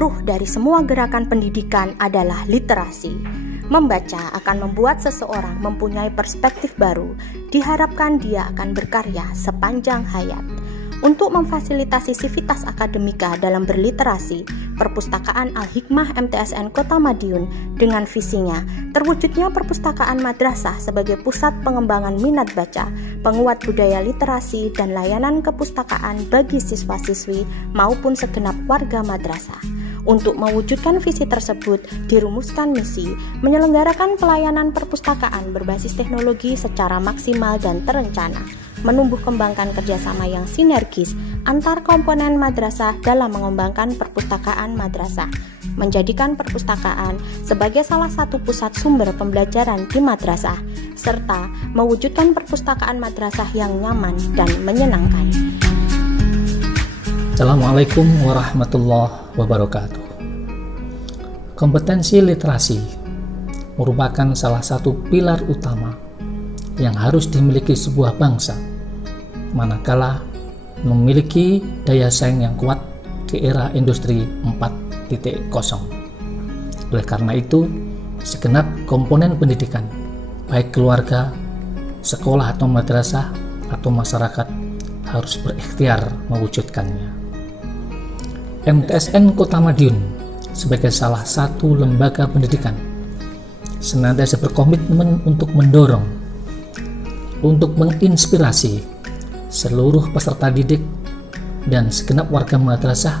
ruh dari semua gerakan pendidikan adalah literasi. Membaca akan membuat seseorang mempunyai perspektif baru. Diharapkan dia akan berkarya sepanjang hayat. Untuk memfasilitasi sivitas akademika dalam berliterasi, Perpustakaan Al-Hikmah MTSN Kota Madiun dengan visinya terwujudnya perpustakaan madrasah sebagai pusat pengembangan minat baca, penguat budaya literasi dan layanan kepustakaan bagi siswa-siswi maupun segenap warga madrasah. Untuk mewujudkan visi tersebut, dirumuskan misi menyelenggarakan pelayanan perpustakaan berbasis teknologi secara maksimal dan terencana, menumbuh kembangkan kerjasama yang sinergis antar komponen madrasah dalam mengembangkan perpustakaan madrasah, menjadikan perpustakaan sebagai salah satu pusat sumber pembelajaran di madrasah, serta mewujudkan perpustakaan madrasah yang nyaman dan menyenangkan. Assalamualaikum warahmatullahi wabarakatuh. Kompetensi literasi merupakan salah satu pilar utama yang harus dimiliki sebuah bangsa manakala memiliki daya saing yang kuat di era industri 4.0. Oleh karena itu, segenap komponen pendidikan, baik keluarga, sekolah atau madrasah atau masyarakat, harus berikhtiar mewujudkannya. MTSN Kota Madiun sebagai salah satu lembaga pendidikan senantiasa berkomitmen untuk mendorong, untuk menginspirasi seluruh peserta didik dan segenap warga madrasah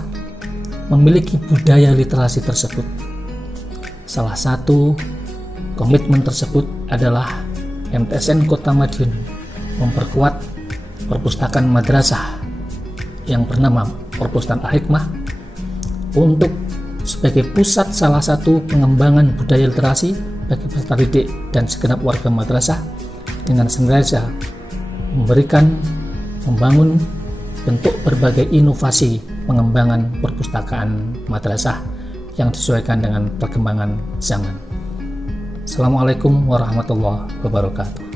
memiliki budaya literasi tersebut. Salah satu komitmen tersebut adalah MTSN Kota Madiun memperkuat perpustakaan madrasah yang bernama Perpustakaan Al-Hikmah untuk sebagai pusat salah satu pengembangan budaya literasi bagi peserta didik dan segenap warga madrasah dengan senantiasa membangun bentuk berbagai inovasi pengembangan perpustakaan madrasah yang disesuaikan dengan perkembangan zaman. Assalamualaikum warahmatullahi wabarakatuh.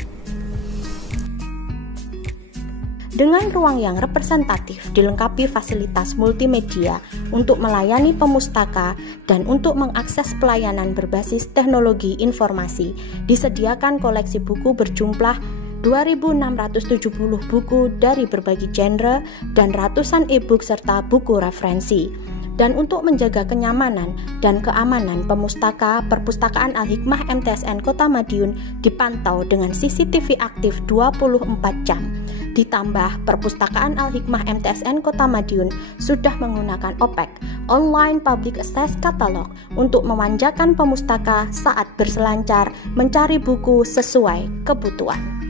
Dengan ruang yang representatif dilengkapi fasilitas multimedia untuk melayani pemustaka dan untuk mengakses pelayanan berbasis teknologi informasi, disediakan koleksi buku berjumlah 2.670 buku dari berbagai genre dan ratusan e-book serta buku referensi. Dan untuk menjaga kenyamanan dan keamanan pemustaka, Perpustakaan Al-Hikmah MTSN Kota Madiun dipantau dengan CCTV aktif 24 jam. Ditambah, Perpustakaan Al-Hikmah MTSN Kota Madiun sudah menggunakan OPAC, Online Public Access Catalog, untuk memanjakan pemustaka saat berselancar mencari buku sesuai kebutuhan.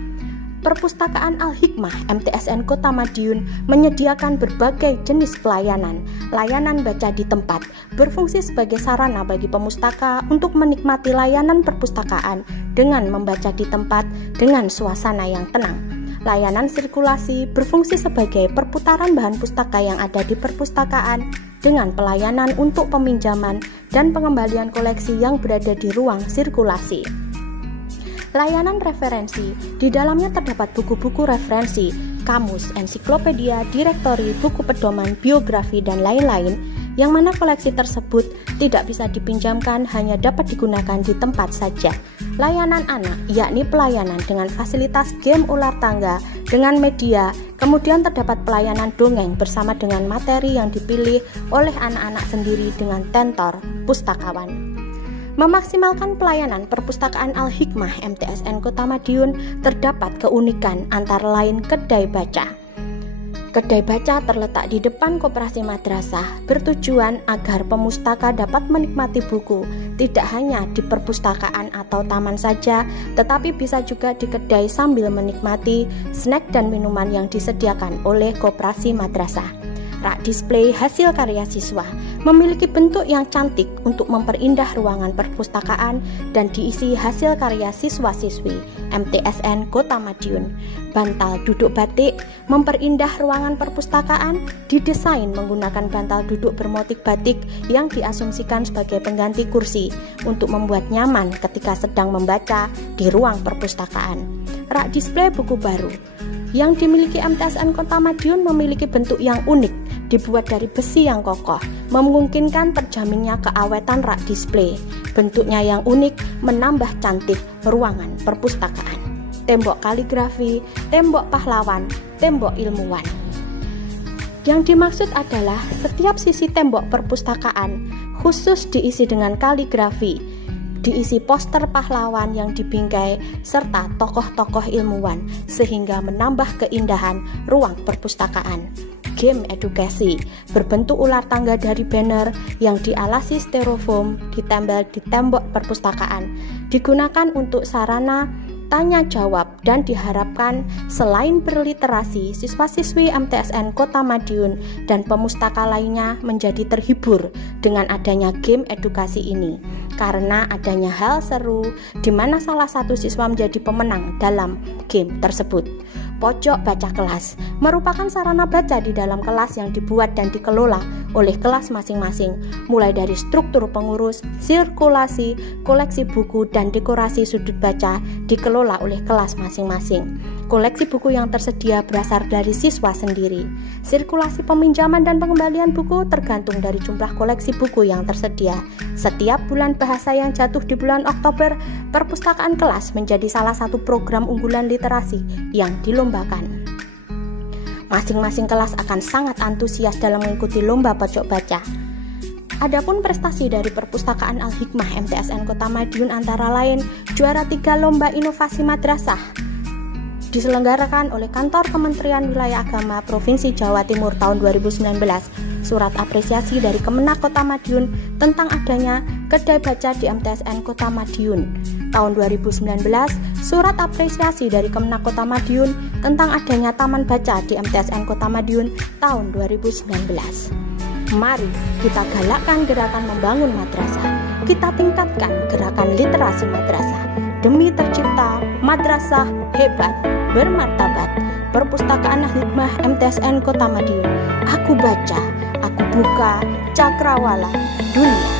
Perpustakaan Al-Hikmah MTSN Kota Madiun menyediakan berbagai jenis pelayanan, layanan baca di tempat, berfungsi sebagai sarana bagi pemustaka untuk menikmati layanan perpustakaan dengan membaca di tempat dengan suasana yang tenang. Layanan sirkulasi berfungsi sebagai perputaran bahan pustaka yang ada di perpustakaan dengan pelayanan untuk peminjaman dan pengembalian koleksi yang berada di ruang sirkulasi. Layanan referensi, di dalamnya terdapat buku-buku referensi, kamus, ensiklopedia, direktori, buku pedoman, biografi, dan lain-lain, yang mana koleksi tersebut tidak bisa dipinjamkan, hanya dapat digunakan di tempat saja. Layanan anak, yakni pelayanan dengan fasilitas game ular tangga dengan media, kemudian terdapat pelayanan dongeng bersama dengan materi yang dipilih oleh anak-anak sendiri dengan tentor pustakawan. Memaksimalkan pelayanan Perpustakaan Al-Hikmah MTSN Kota Madiun terdapat keunikan antara lain kedai baca. Kedai baca terletak di depan koperasi madrasah, bertujuan agar pemustaka dapat menikmati buku tidak hanya di perpustakaan atau taman saja, tetapi bisa juga di kedai sambil menikmati snack dan minuman yang disediakan oleh koperasi madrasah. Rak display hasil karya siswa memiliki bentuk yang cantik untuk memperindah ruangan perpustakaan dan diisi hasil karya siswa-siswi MTSN Kota Madiun. Bantal duduk batik memperindah ruangan perpustakaan, didesain menggunakan bantal duduk bermotif batik yang diasumsikan sebagai pengganti kursi untuk membuat nyaman ketika sedang membaca di ruang perpustakaan. Rak display buku baru yang dimiliki MTSN Kota Madiun memiliki bentuk yang unik dibuat dari besi yang kokoh, memungkinkan terjaminnya keawetan rak display. Bentuknya yang unik menambah cantik ruangan perpustakaan. Tembok kaligrafi, tembok pahlawan, tembok ilmuwan. Yang dimaksud adalah setiap sisi tembok perpustakaan khusus diisi dengan kaligrafi, diisi poster pahlawan yang dibingkai serta tokoh-tokoh ilmuwan sehingga menambah keindahan ruang perpustakaan. Game edukasi berbentuk ular tangga dari banner yang dialasi styrofoam ditempel di tembok perpustakaan, digunakan untuk sarana tanya jawab dan diharapkan selain berliterasi, siswa-siswi MTSN Kota Madiun dan pemustaka lainnya menjadi terhibur dengan adanya game edukasi ini karena adanya hal seru di mana salah satu siswa menjadi pemenang dalam game tersebut. Pojok baca kelas merupakan sarana baca di dalam kelas yang dibuat dan dikelola oleh kelas masing-masing, mulai dari struktur pengurus, sirkulasi, koleksi buku, dan dekorasi sudut baca dikelola oleh kelas masing-masing. Koleksi buku yang tersedia berasal dari siswa sendiri. Sirkulasi peminjaman dan pengembalian buku tergantung dari jumlah koleksi buku yang tersedia. Setiap bulan bahasa yang jatuh di bulan Oktober, perpustakaan kelas menjadi salah satu program unggulan literasi yang dilombakan. Masing-masing kelas akan sangat antusias dalam mengikuti lomba pojok baca. Adapun prestasi dari Perpustakaan Al-Hikmah MTSN Kota Madiun antara lain juara 3 lomba inovasi madrasah diselenggarakan oleh Kantor Kementerian Wilayah Agama Provinsi Jawa Timur tahun 2019, surat apresiasi dari Kemenak Kota Madiun tentang adanya kedai baca di MTSN Kota Madiun tahun 2019, surat apresiasi dari Kemenak Kota Madiun tentang adanya taman baca di MTSN Kota Madiun tahun 2019. Mari kita galakkan gerakan membangun madrasah, kita tingkatkan gerakan literasi madrasah demi tercipta madrasah hebat, bermartabat. Perpustakaan Al-Hikmah MTSN Kota Madiun. Aku baca, aku buka cakrawala dunia.